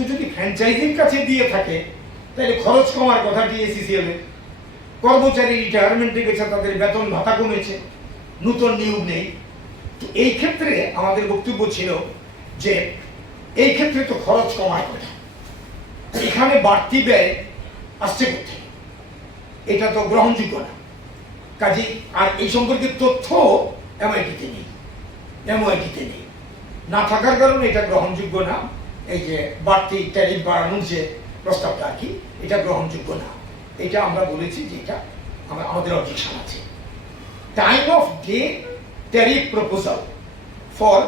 তো যদি ফ্র্যাঞ্চাইজির কাছে দিয়ে থাকে, তাহলে খরচ কমার কথা ডিএসিসিএল এর। কর্মচারী রিটায়ারমেন্টে গেছে তাদের বেতন ভাতা কমেছে, নতুন নিয়োগ নেই। তো এই ক্ষেত্রে আমাদের বক্তব্য ছিল যে, এই ক্ষেত্রে তো খরচ কমার কথা। এখানে বাড়তি ব্যয় আসছে কোথায়? এটা তো গ্রহণযোগ্য না। কাজে আর এই সম্পর্কে তথ্য এমআইটিতে নেই। এমআইটিতে নেই। না থাকার কারণে এটা গ্রহণযোগ্য না। এই যে বাড়তি ট্যারিফ বাড়ানোর যে প্রস্তাবটা আর কি, এটা গ্রহণযোগ্য না। এটা আমরা বলেছি যে এটা আমা- আমাদের অবজেকশন আছে। Time of day tariff proposal for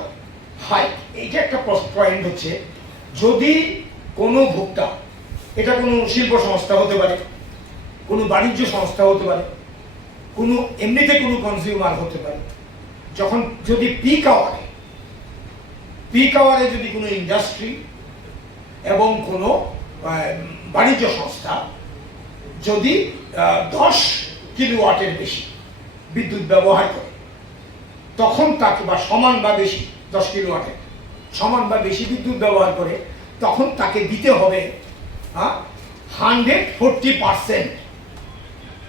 hike এইটা একটা পয়েন্ট হচ্ছে, যদি কোনো ভোক্তা, এটা কোনো শিল্প সংস্থা হতে পারে, কোনো বাণিজ্য সংস্থা হতে পারে, কোনো, এমনিতে কোনো কনজিউমার হতে পারে, যখন যদি পিক আওয়ারে পিক আওয়ারে যদি কোনো ইন্ডাস্ট্রি এবং কোনো বাণিজ্য সংস্থা যদি দশ কিলোওয়াটের বেশি বিদ্যুৎ ব্যবহার করে, তখন তাকে বা সমান বা বেশি দশ কিলোওয়াটের, সমান বা বেশি বিদ্যুৎ ব্যবহার করে, তখন তাকে দিতে হবে হ্যাঁ হান্ড্রেড ফোরটি পার্সেন্ট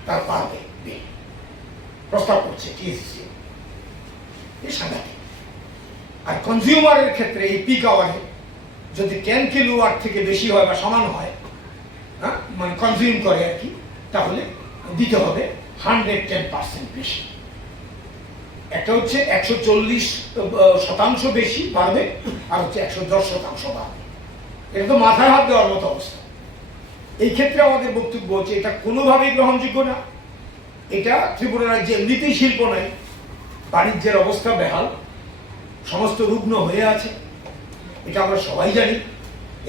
তার পারবে প্রস্তাব করছে টিএসসি এই সাংঘাতিক। আর কনজিউমারের ক্ষেত্রে এই পিক আওয়ারে যদি টেন কিলোওয়াট থেকে বেশি হয় বা সমান হয় হ্যাঁ মানে কনজিউম করে আর কি, তাহলে দিতে হবে হান্ড্রেড টেন পার্সেন্ট বেশি। একটা হচ্ছে একশো চল্লিশ শতাংশ বেশি বাড়বে, আর হচ্ছে একশো দশ শতাংশ বাড়বে। এটা তো মাথায় হাত দেওয়ার মতো অবস্থা। এই ক্ষেত্রে আমাদের বক্তব্য হচ্ছে, এটা কোনোভাবেই গ্রহণযোগ্য না। এটা ত্রিপুরা রাজ্যে এমনিতেই শিল্প নাই, বাণিজ্যের অবস্থা বেহাল। সমস্ত রুগ্ন হয়ে আছে। এটা আমরা সবাই জানি।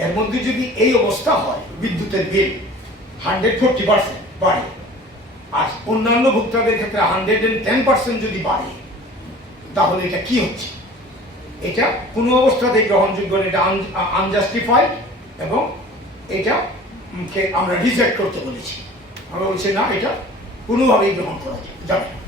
এর মধ্যে যদি এই অবস্থা হয়, বিদ্যুতের বিল হান্ড্রেড ফোরটি পার্সেন্ট বাড়ে, আর অন্যান্য ভোক্তাদের ক্ষেত্রে হান্ড্রেড এন্ড টেন পার্সেন্ট যদি বাড়ে, তাহলে এটা কি হচ্ছে? এটা কোনো অবস্থাতেই গ্রহণযোগ্য এটা আনজাস্টিফাইড এবং এটা আমরা রিজেক্ট করতে বলেছি। আমরা বলছি, না, এটা কোনোভাবেই গ্রহণ করা যাবে না।